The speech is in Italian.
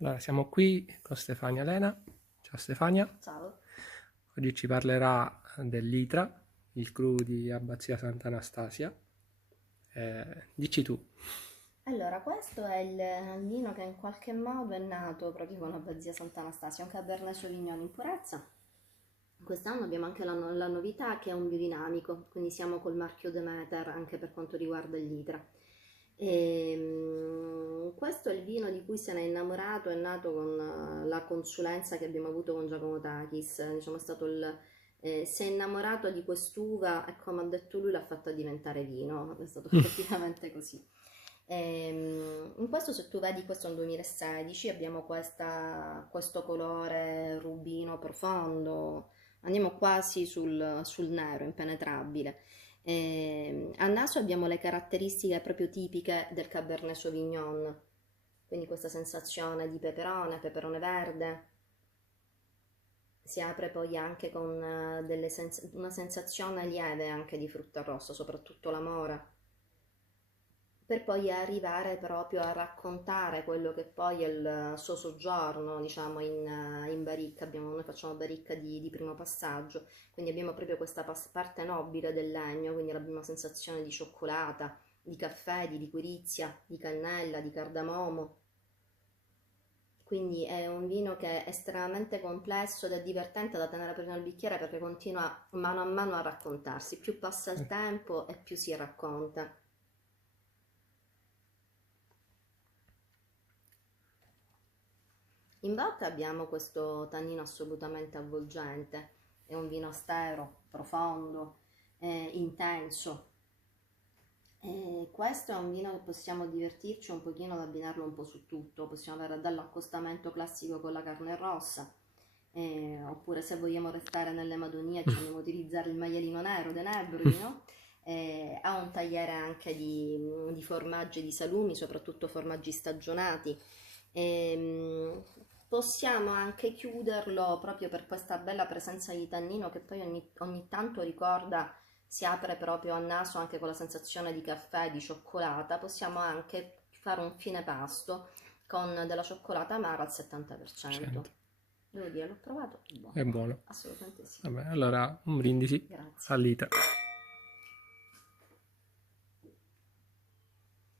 Allora, siamo qui con Stefania Lena. Ciao Stefania. Ciao. Oggi ci parlerà dell'Itra, il cru di Abbazia Sant'Anastasia. Dici tu. Allora, questo è il vino che in qualche modo è nato proprio con Abbazia Sant'Anastasia, un Cabernet Sauvignon in purezza. Quest'anno abbiamo anche la novità che è un biodinamico, quindi siamo col marchio Demeter anche per quanto riguarda il Litra. Questo è il vino di cui se n'è innamorato, è nato con la consulenza che abbiamo avuto con Giacomo Takis, diciamo è stato si è innamorato di quest'uva e come ha detto lui l'ha fatta diventare vino, è stato effettivamente così. In questo, se tu vedi, questo è un 2016, abbiamo questo colore rubino profondo, andiamo quasi sul nero, impenetrabile. Al naso abbiamo le caratteristiche proprio tipiche del Cabernet Sauvignon, quindi questa sensazione di peperone verde, si apre poi anche con una sensazione lieve anche di frutta rossa, soprattutto la mora, per poi arrivare proprio a raccontare quello che poi è il suo soggiorno, diciamo, in baricca. Noi facciamo baricca di primo passaggio, quindi abbiamo proprio questa parte nobile del legno, quindi abbiamo sensazione di cioccolata, di caffè, di liquirizia, di cannella, di cardamomo. Quindi è un vino che è estremamente complesso ed è divertente da tenere prima nel bicchiere perché continua mano a mano a raccontarsi. Più passa il tempo e più si racconta. In bocca abbiamo questo tannino assolutamente avvolgente, è un vino austero, profondo, intenso. Questo è un vino che possiamo divertirci un pochino ad abbinarlo un po' su tutto, possiamo avere dall'accostamento classico con la carne rossa, oppure se vogliamo restare nelle Madonie ci andiamo a utilizzare il maialino nero dei Nebrodi, no? Ha un tagliere anche di formaggi e di salumi, soprattutto formaggi stagionati. Possiamo anche chiuderlo proprio per questa bella presenza di tannino che poi ogni tanto ricorda, si apre proprio a naso anche con la sensazione di caffè, di cioccolata. Possiamo anche fare un fine pasto con della cioccolata amara al 70%. Senti, Devo dire, l'ho provato, è è buono, buono. assolutamente sì. Vabbè, allora un brindisi Grazie. all'Itra.